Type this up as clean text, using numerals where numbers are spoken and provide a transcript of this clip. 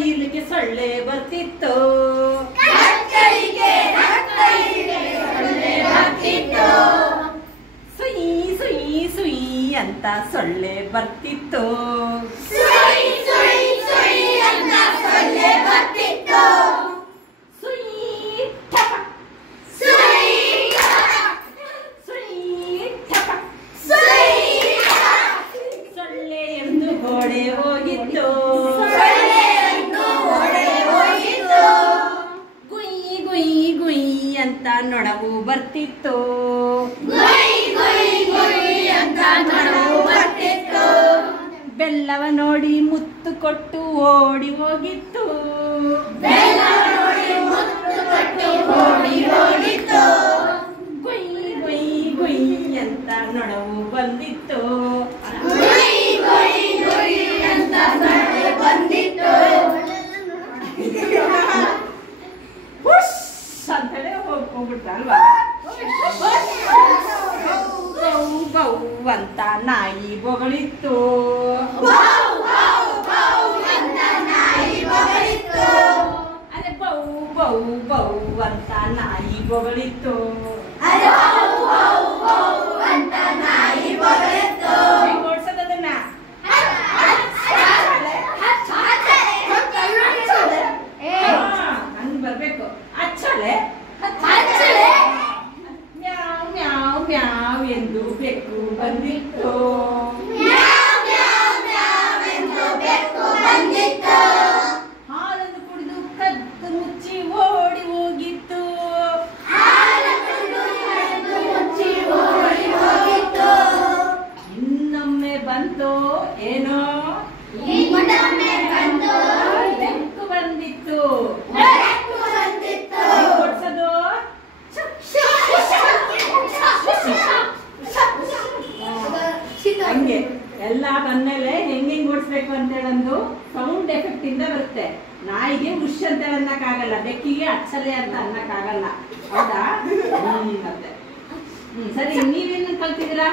ಹೀರ್ಲಿಕ್ಕೆ ಸೊಳ್ಳೆ ಬರ್ತಿತ್ತು. ಸುಯಿ ಸುಯಿ ಸುಯಿ ಅಂತ ಸೊಳ್ಳೆ ಬರ್ತಿತ್ತು. ಸೊಳ್ಳೆ ಎಂದು ಗೋಡೆ ಹೋಗಿತ್ತು. ಗುಯ್ ಗುಯ್ ಗುಯ್ ಅಂತ ನೊಣವು ಬರ್ತಿತ್ತು. ಬೆಲ್ಲವ ನೋಡಿ ಮುತ್ತು ಕೊಟ್ಟು ಓಡಿ ಹೋಗಿತ್ತು. ಗುಯ್ ಗುಯ್ ಗುಯ್ ಅಂತ ನೊಣವು ಬಂದಿತ್ತು. ಅಂತೇಳಿ ಹೋಗ್ಬಿಟ್ರಲ್ವಾ. ಗೌ ಗೌ ಅಂತ ನಾಯಿ ಬೊಗಳಿತ್ತು. ಅದೇ ಬೌ ಬೌ ಬೌ ಅಂತ ನಾಯಿ ಬೊಗಳಿತ್ತು. ಹೆಂಗ್ ಓಡ್ಸೋದನ್ನ ಹಂಗ್ ಬರ್ಬೇಕು. ಅಚ್ಚಳೆ ಮ್ಯಾವ್ ಮ್ಯಾವ್ ಮ್ಯಾವ್ ಎಂದು ಬೆಕ್ಕು ಬಂದಿತ್ತು. ಹಾಲನ್ನು ಕುಡಿದು ಕದ್ದು ಮುಚ್ಚಿ ಓಡಿ ಹೋಗಿತ್ತು. ಇನ್ನೊಮ್ಮೆ ಬಂತು ಏನೋ ಬೆಕ್ಕು ಬಂದಿತ್ತು. ಓಡ್ಸೋದು ಹಂಗೆ ಎಲ್ಲ ಬಂದ್ಮೇಲೆ ಹೆಂಗ್ ಓಡಿಸ್ಬೇಕು ಅಂತ ಹೇಳಂದು ಸೌಂಡ್ ಎಫೆಕ್ಟ್ ಇಂದ ಬರುತ್ತೆ. ನಾಯಿಗೆ ಉಷ್ ಅಂತ ಅನ್ನಕ್ಕಾಗಲ್ಲ, ಬೆಕ್ಕಿಗೆ ಅಚ್ಚಲೆ ಅಂತ ಅನ್ನಕ್ಕಾಗಲ್ಲ. ಹೌದಾ? ಮತ್ತೆ ಸರಿ, ನೀವೇನು ಕಲ್ತಿದ್ದೀರಾ?